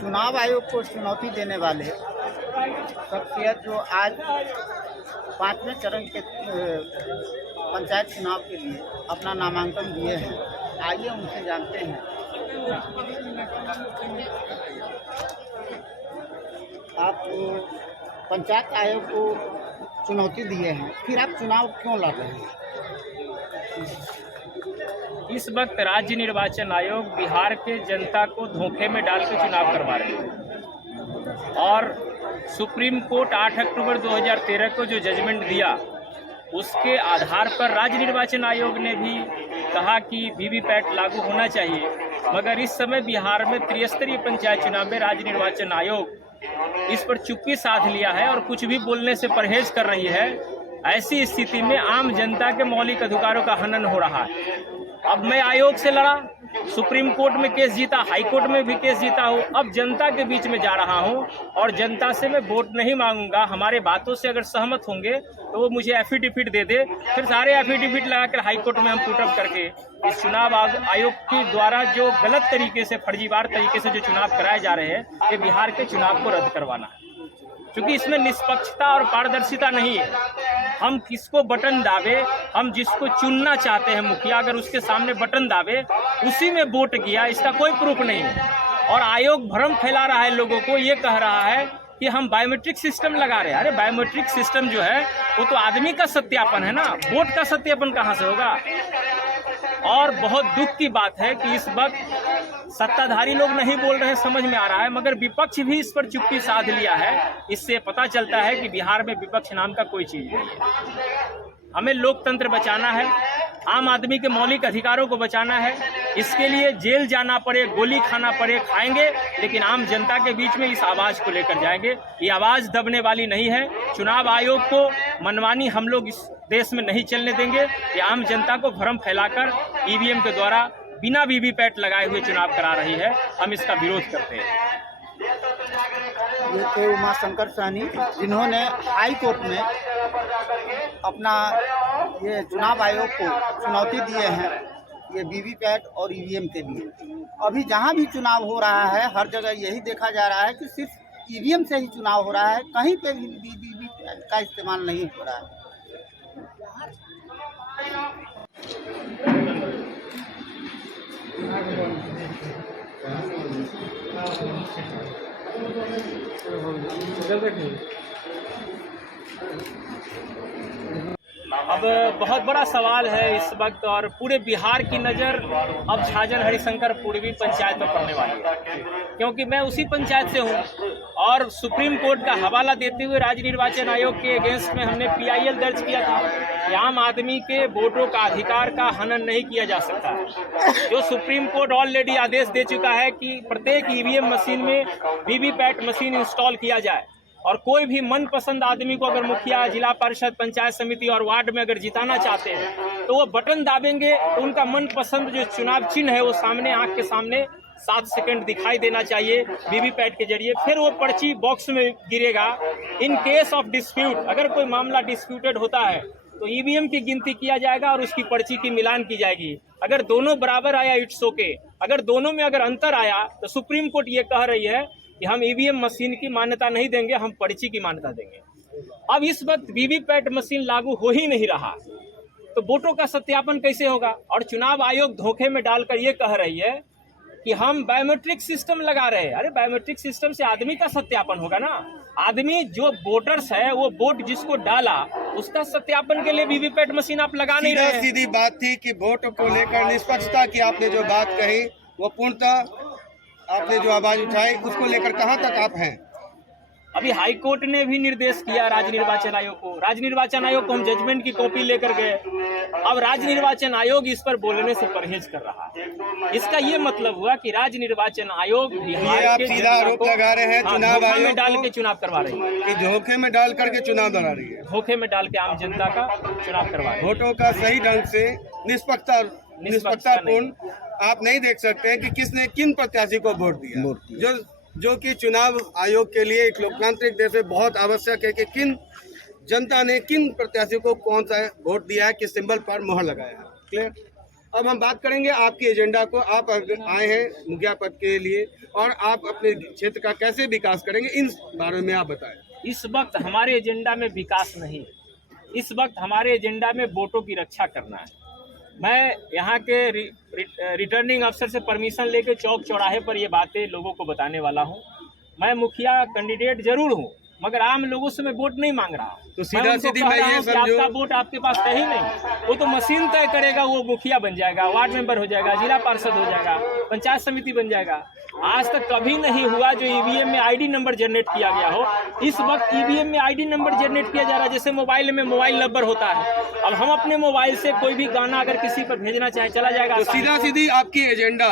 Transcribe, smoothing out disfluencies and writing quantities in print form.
चुनाव आयोग को चुनौती देने वाले शख्सियत जो आज 5वें चरण के पंचायत चुनाव के लिए अपना नामांकन दिए हैं, आइए उनसे जानते हैं। आप पंचायत आयोग को चुनौती दिए हैं, फिर आप चुनाव क्यों लड़ रहे हैं? इस वक्त राज्य निर्वाचन आयोग बिहार के जनता को धोखे में डाल के चुनाव करवा रहे हैं और सुप्रीम कोर्ट 8 अक्टूबर 2013 को जो जजमेंट दिया उसके आधार पर राज्य निर्वाचन आयोग ने भी कहा कि वीवीपैट लागू होना चाहिए। मगर इस समय बिहार में त्रिस्तरीय पंचायत चुनाव में राज्य निर्वाचन आयोग इस पर चुप्पी साध लिया है और कुछ भी बोलने से परहेज कर रही है। ऐसी स्थिति में आम जनता के मौलिक अधिकारों का हनन हो रहा है। अब मैं आयोग से लड़ा, सुप्रीम कोर्ट में केस जीता, हाई कोर्ट में भी केस जीता हूँ, अब जनता के बीच में जा रहा हूँ और जनता से मैं वोट नहीं मांगूंगा। हमारे बातों से अगर सहमत होंगे तो वो मुझे एफिडेविट दे दे, फिर सारे एफिडेविट लगाकर हाई कोर्ट में हम पुटअप करके इस चुनाव आयोग के द्वारा जो गलत तरीके से, फर्जीवार तरीके से जो चुनाव कराए जा रहे हैं, ये बिहार के चुनाव को रद्द करवाना है। क्योंकि इसमें निष्पक्षता और पारदर्शिता नहीं है। हम किसको बटन दावे, हम जिसको चुनना चाहते हैं मुखिया, अगर उसके सामने बटन दावे उसी में वोट किया, इसका कोई प्रूफ नहीं है। और आयोग भ्रम फैला रहा है लोगों को, ये कह रहा है कि हम बायोमेट्रिक सिस्टम लगा रहे हैं। अरे बायोमेट्रिक सिस्टम जो है वो तो आदमी का सत्यापन है ना, वोट का सत्यापन कहाँ से होगा? और बहुत दुख की बात है कि इस वक्त सत्ताधारी लोग नहीं बोल रहे, समझ में आ रहा है, मगर विपक्ष भी इस पर चुप्पी साध लिया है। इससे पता चलता है कि बिहार में विपक्ष नाम का कोई चीज नहीं है। हमें लोकतंत्र बचाना है, आम आदमी के मौलिक अधिकारों को बचाना है। इसके लिए जेल जाना पड़े, गोली खाना पड़े, खाएंगे, लेकिन आम जनता के बीच में इस आवाज को लेकर जाएंगे। ये आवाज दबने वाली नहीं है। चुनाव आयोग को मनमानी हम लोग इस देश में नहीं चलने देंगे। ये आम जनता को भ्रम फैलाकर ईवीएम के द्वारा बिना वीवीपैट लगाए हुए चुनाव करा रही है। हम इसका विरोध करते हैं। ये थे उमाशंकर सहनी, जिन्होंने हाई कोर्ट में अपना ये चुनाव आयोग को चुनौती दिए हैं, ये वीवीपैट और ईवीएम के लिए। अभी जहां भी चुनाव हो रहा है, हर जगह यही देखा जा रहा है कि सिर्फ ईवीएम से ही चुनाव हो रहा है, कहीं पे भी वीवीपैट का इस्तेमाल नहीं हो रहा है। अब बहुत बड़ा सवाल है इस वक्त, और पूरे बिहार की नज़र अब छाजन हरिशंकर पूर्वी पंचायत पर पड़ने वाली है, क्योंकि मैं उसी पंचायत से हूँ। और सुप्रीम कोर्ट का हवाला देते हुए राज्य निर्वाचन आयोग के अगेंस्ट में हमने PIL दर्ज किया था कि आम आदमी के वोटों का अधिकार का हनन नहीं किया जा सकता। जो सुप्रीम कोर्ट ऑलरेडी आदेश दे चुका है कि प्रत्येक ईवीएम मशीन में वीवीपैट मशीन इंस्टॉल किया जाए, और कोई भी मनपसंद आदमी को अगर मुखिया, जिला परिषद, पंचायत समिति और वार्ड में अगर जिताना चाहते हैं तो वो बटन दाबेंगे तो उनका मनपसंद जो चुनाव चिन्ह है वो सामने, आंख के सामने 7 सेकंड दिखाई देना चाहिए वीवीपैट के जरिए। फिर वो पर्ची बॉक्स में गिरेगा। इन केस ऑफ डिस्प्यूट, अगर कोई मामला डिस्प्यूटेड होता है तो ईवीएम की गिनती किया जाएगा और उसकी पर्ची की मिलान की जाएगी। अगर दोनों बराबर आया, इट्स ओके। अगर दोनों में अगर अंतर आया तो सुप्रीम कोर्ट ये कह रही है कि हम ईवीएम मशीन की मान्यता नहीं देंगे, हम पर्ची की मान्यता देंगे। अब इस वक्त वीवीपैट मशीन लागू हो ही नहीं रहा तो वोटों का सत्यापन कैसे होगा? और चुनाव आयोग धोखे में डालकर ये कह रही है कि हम बायोमेट्रिक सिस्टम लगा रहे हैं। अरे बायोमेट्रिक सिस्टम से आदमी का सत्यापन होगा ना। आदमी जो वोटर्स है, वो वोट जिसको डाला उसका सत्यापन के लिए वीवीपैट मशीन आप लगा नहीं रहे। सीधी बात थी कि वोट को लेकर निष्पक्षता की आपने जो बात कही वो पूर्णतः आपने जो आवाज उठाई उसको लेकर कहां तक आप हैं? अभी हाई कोर्ट ने भी निर्देश किया राज्य निर्वाचन आयोग को। राज्य निर्वाचन आयोग को हम जजमेंट की कॉपी लेकर गए। अब राज्य निर्वाचन आयोग इस पर बोलने से परहेज कर रहा है। इसका ये मतलब हुआ कि राज्य निर्वाचन आयोग बिहार के सीधा आरोप लगा रहे हैं चुनाव आयोग में डाल के चुनाव करवा रही है, कि धोखे में डाल करके चुनाव करा रही है, धोखे में डाल के आम जनता का चुनाव करवा रही है। वोटों का सही ढंग से निष्पक्षतापूर्ण आप नहीं देख सकते हैं कि किसने किन प्रत्याशी को वोट दिया, जो कि चुनाव आयोग के लिए एक लोकतांत्रिक देश में बहुत आवश्यक है कि किन जनता ने किन प्रत्याशी को कौन सा वोट दिया है, किस सिंबल पर मोहर लगाया है। क्लियर? अब हम बात करेंगे आपके एजेंडा को। आप आए हैं मुखिया पद के लिए और आप अपने क्षेत्र का कैसे विकास करेंगे, इन बारे में आप बताएं। इस वक्त हमारे एजेंडा में विकास नहीं है, इस वक्त हमारे एजेंडा में वोटों की रक्षा करना है। मैं यहाँ के रिटर्निंग अफसर से परमिशन लेके चौक चौराहे पर ये बातें लोगों को बताने वाला हूँ। मैं मुखिया कैंडिडेट जरूर हूँ, मगर आम लोगों से मैं वोट नहीं मांग रहा हूँ। तो सीधा सीधी मैं ये समझूं, आपका वोट आपके पास है ही नहीं, वो तो मशीन तय करेगा, वो मुखिया बन जाएगा, वार्ड मेंबर हो जाएगा, जिला पार्षद हो जाएगा, पंचायत समिति बन जाएगा। आज तक कभी नहीं हुआ जो ईवीएम में आईडी नंबर जनरेट किया गया हो। इस वक्त ईवीएम में आईडी नंबर जनरेट किया जा रहा है, जैसे मोबाइल में मोबाइल नंबर होता है। अब हम अपने मोबाइल से कोई भी गाना अगर किसी पर भेजना चाहे चला जाएगा। तो सीधा सीधी आपकी एजेंडा